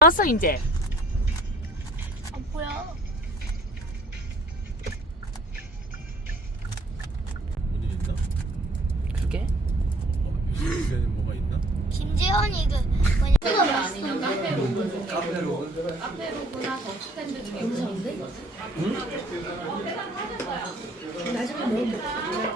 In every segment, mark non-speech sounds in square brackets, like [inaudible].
나왔어 이제. 안 보여. 어디 있나? 그러게. 어, 유수 시간에 뭐가 있나? 김재현이 그 뭐냐.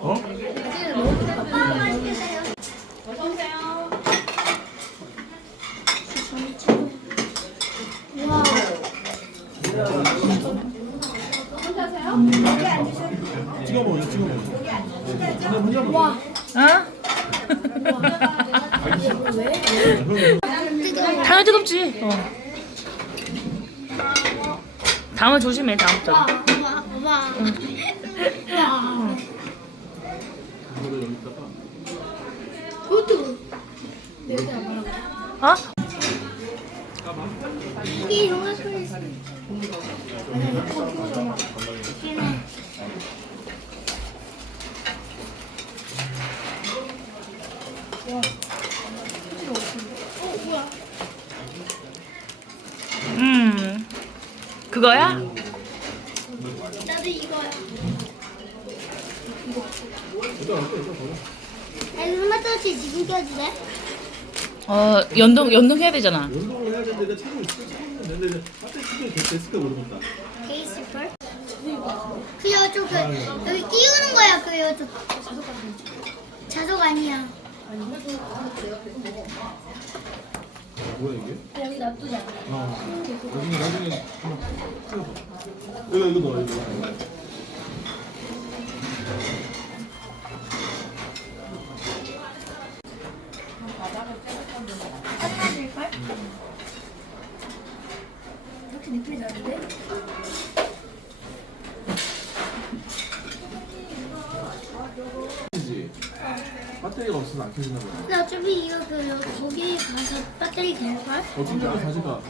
어? 와. 찍어 먹어, 찍어 먹어. 와. 어? 당연 뜨겁지. 어. 다음은 조심해 다음부터. 와. 와. 와. 와. 이거를 여기다가 그것도 어? 이게 영화 소리였어. 음. 그거야? 나도 이거야. 아니, 토마토치 지금 돼? 어 연동 연동 해야 되잖아. 운동을 해야 되는데 차고 있어. 차고 앞에 시간이 됐을까 모르겠다. 베이스볼? 그 여쪽 그 여기 띄우는 거야 그 여쪽. 자석 아니야. 뭐야 이게? 여기 놔두자. 어. 나중에 나중에. 이거 이거 넣어 이거. 끝나질걸? 이렇게 느낌이 다른데? 지 배터리가 없어서 안 켜지나 보네. 근데 어차피 이거 그 여기 거기 가서 배터리 될걸? 어 진짜 가져가. 어.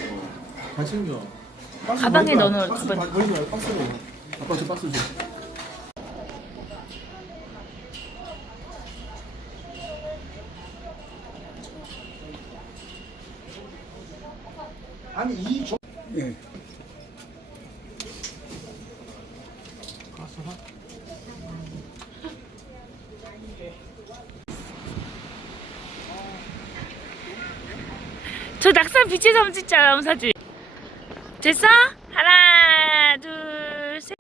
잘 챙겨. 박스 가방에 버리지 마. 넣어놓을 박스 가방. 바- 버리지 마. 박스로. 아빠 저 박스 줘. 아니 이 조... 예. 가서 하. 저 낙산 빛의 섬 진짜 영사주. 됐어? 하나, 둘, 셋.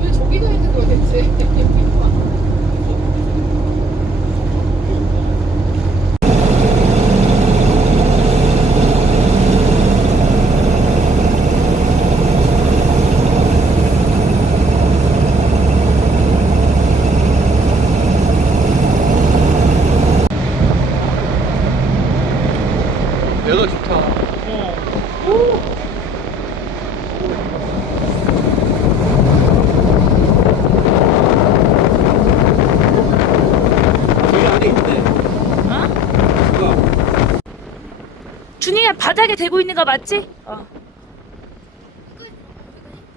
왜 저기가 있는 거야 대체? 내가 좋다. 저기 안에 있네. 어? 준이야 바닥에 대고 있는 거 맞지? 어.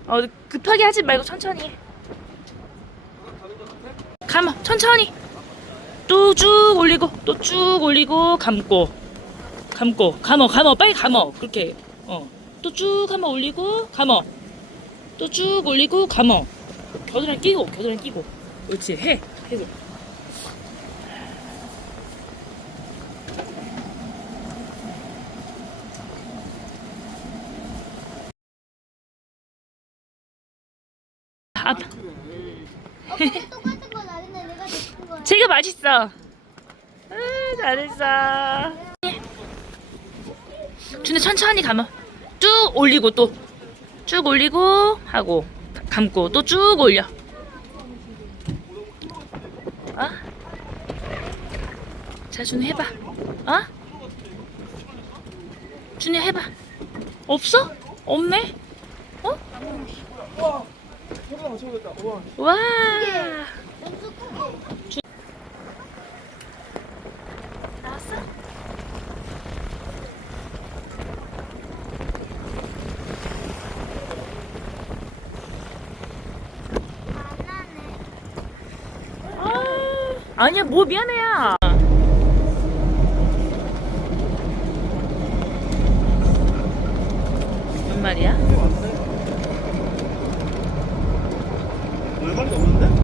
어 급하게 하지 말고 천천히 해. 감아 천천히. 또 쭉 올리고 또 쭉 올리고 감고 감고 감어 감어 빨리 감어. 그렇게 어 또 쭉 한번 올리고 감어. 또 쭉 올리고 감어. 겨드랑이 끼고 겨드랑이 끼고. 그렇지 해. 아 어, 그거 똑같은 건 아닌데 내가 느낀 거야. 제가 맛있어. 아, 잘했어. 준이 천천히 감아. 쭉 올리고 또 쭉 올리고 하고 감고 또 쭉 올려. 어? 자, 준이 해봐. 어? 준이 해봐. 없어? 없네? 어? 와. 엄청 크게. 나왔어? 아, 아니야 뭐 미안해야 무슨 말이야? 열 마리 넘는데?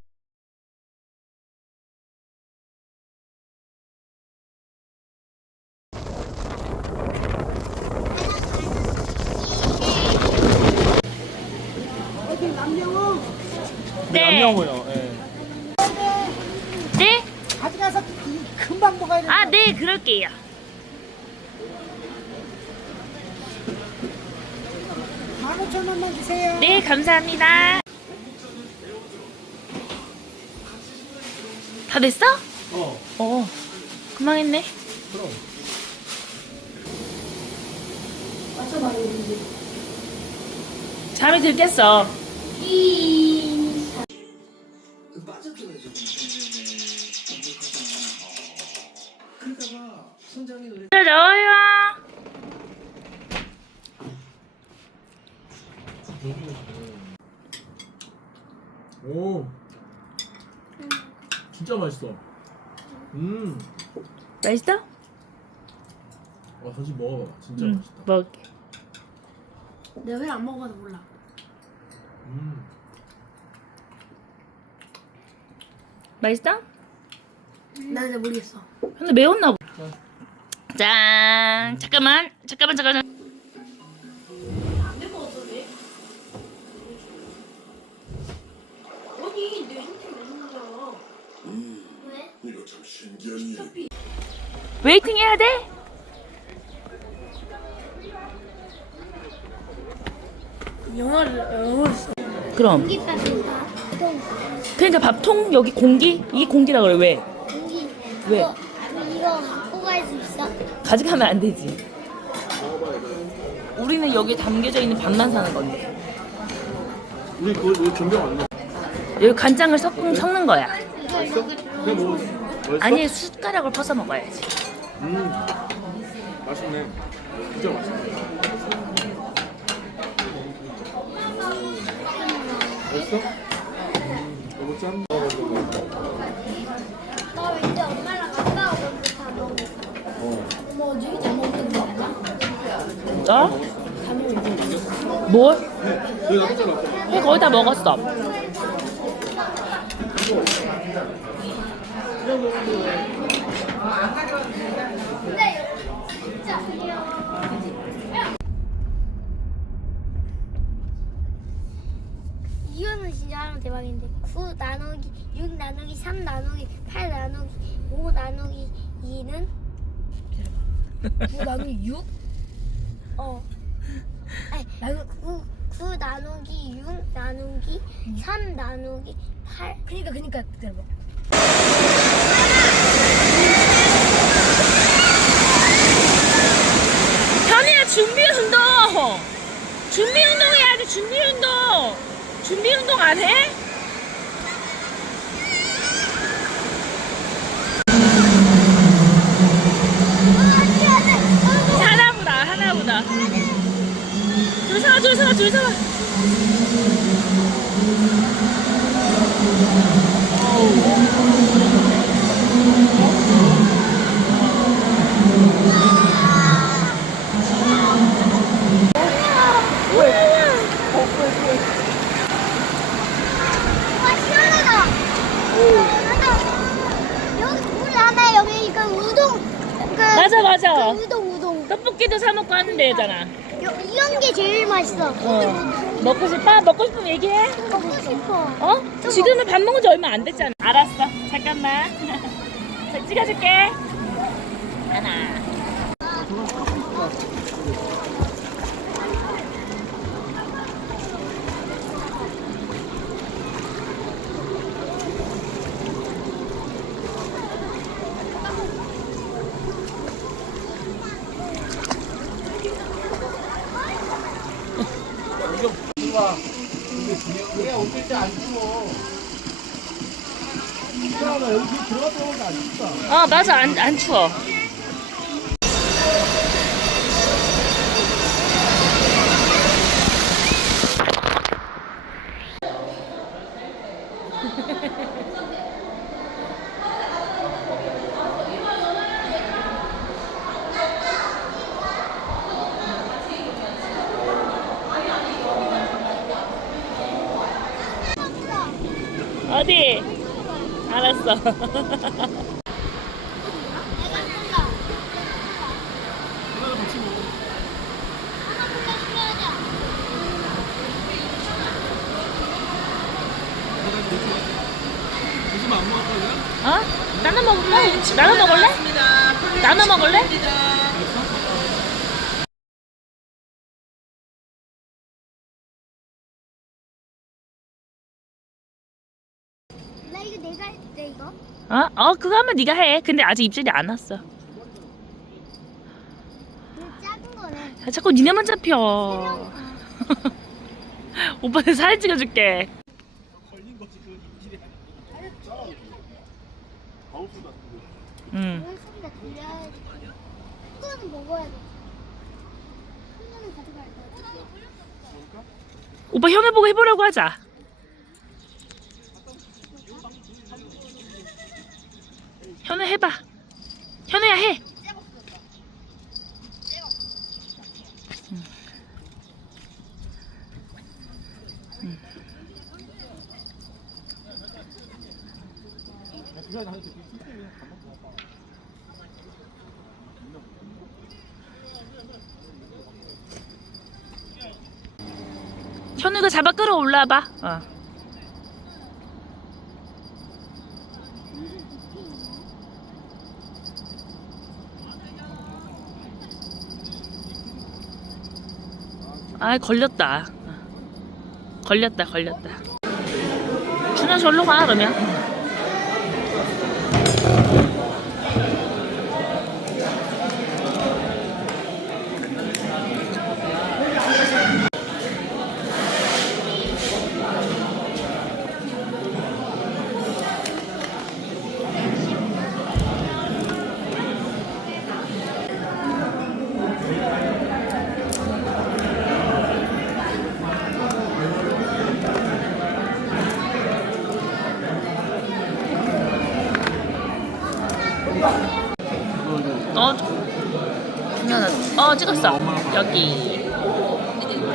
네. 남녀고요. 예. 네? 가져가서 금방 먹어야 돼. 아 네 그럴게요 만 오천 원만 주세요. 네 감사합니다 다 됐어? 어. 어 금방 했네 그럼. 잠이 들겠어 넣 진짜 맛있어. 음. 맛있어? 와, 다시 먹어봐. 진짜 응 맛있다. 먹을게 내가 회안 먹어서 몰라. 음. 맛있어? 나 근데 모르겠어. 근데 매웠나 보다 짠 잠깐만 잠깐만 잠깐만 웨이팅 해야 돼? 써. 그럼 공기밥인가? 그러니까 밥통 여기 공기? 이게 공기라 그래 왜? 공기. 왜? 이거, 이거 갖고 갈 수 있어? 가져가면 안 되지 우리는 여기 담겨져 있는 밥만 사는 건데 우리 그거 이거 전병 안 넣어. 여기 간장을 섞, 섞는 거야? 그냥 먹었어. 맛있어? 아니 숟가락을 퍼서 먹어야지 음. 맛있네. 진짜 맛있네. 맛있어? 음, 너무 짠. 나 왠지 엄마랑 아빠가 먼저 다 먹어. 어. 어머 어제 잘 먹는 거 없나? 어? 뭘? 네, 여기. 해 거의 다 먹었어 이거는 진짜 하면 대박인데 9 나누기 6 나누기 3 나누기 8 나누기 5 나누기 2는 뭐 나는 6? 어 아니 9, 9 나누기 6 나누기 3 나누기 8 그니까 그니까 기다려봐. 현이야 준비 운동! 준비 운동 해야지 준비 운동! 준비 운동 안 해? 하나보다 하나보다. 줄 서봐 줄 서봐 줄 서봐 와 시원하다 시원하다 여기 물 안에 여기 그 우동 그 맞아 맞아 그 우동 우동 떡볶이도 요, 이런 게 제일 맛있어 어. 먹고 싶어? 먹고 싶으면 얘기해 먹고 싶어 어? 지금은 밥 먹은 지 얼마 안 됐잖아. 알았어. 잠깐만. [laughs] 자, 찍어줄게. 하나. 그래, 옮길 때안 추워. 나 여기 들어갔다 오니까 안 춥다. 어, 맞아. 안, 안 추워. 어디? 알았어. 어? 나눠 먹을래? 나눠 먹을래? 나눠 먹을래? 이거. 어? 어 그거 하면 네가 해. 근데 아직 입질이 안 왔어. 작은 거네. 아, 자꾸 니네만 세 잡혀. 명. [laughs] 오빠는 사진 찍어줄게. 걸린 거지 그 입질이. 바우스 같은데. 응. 이런 소리가 들려야지. 이거는 먹어야 돼. 한 번은 가져가야 돼. 오빠 현우 보고 해보려고 하자. 현우 해봐. 현우야 해. 현우가 잡아 끌어올라 봐. 어. 아 걸렸다. 어. 걸렸다 걸렸다. 준호 절로 가 그러면. 어, 준현아, 어 찍었어. 여기.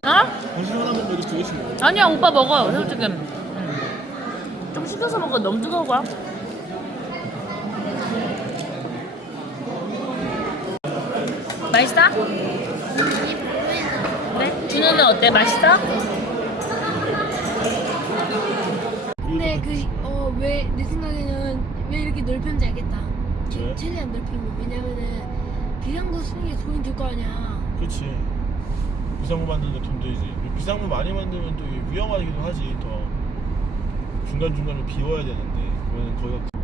어? 당신 하나 먹고 이거 두 개씩 먹어. 아니야 오빠 먹어 솔직히 음. 좀 식혀서 먹어 너무 뜨거워 맛있어? 네? 준우는 어때? 맛있어? 근데 그어왜 내 생각에는 왜 이렇게 넓혔는지 알겠다. 최- 왜? 최대한 넓힌 거 왜냐면은 비상구 쓰는 게 돈이 들 거 아니야. 그렇지. 비상구 만드는데 돈 들지. 비상구 많이 만들면 또 위험하기도 하지. 더 중간 중간에 비워야 되는데 그러면 거기가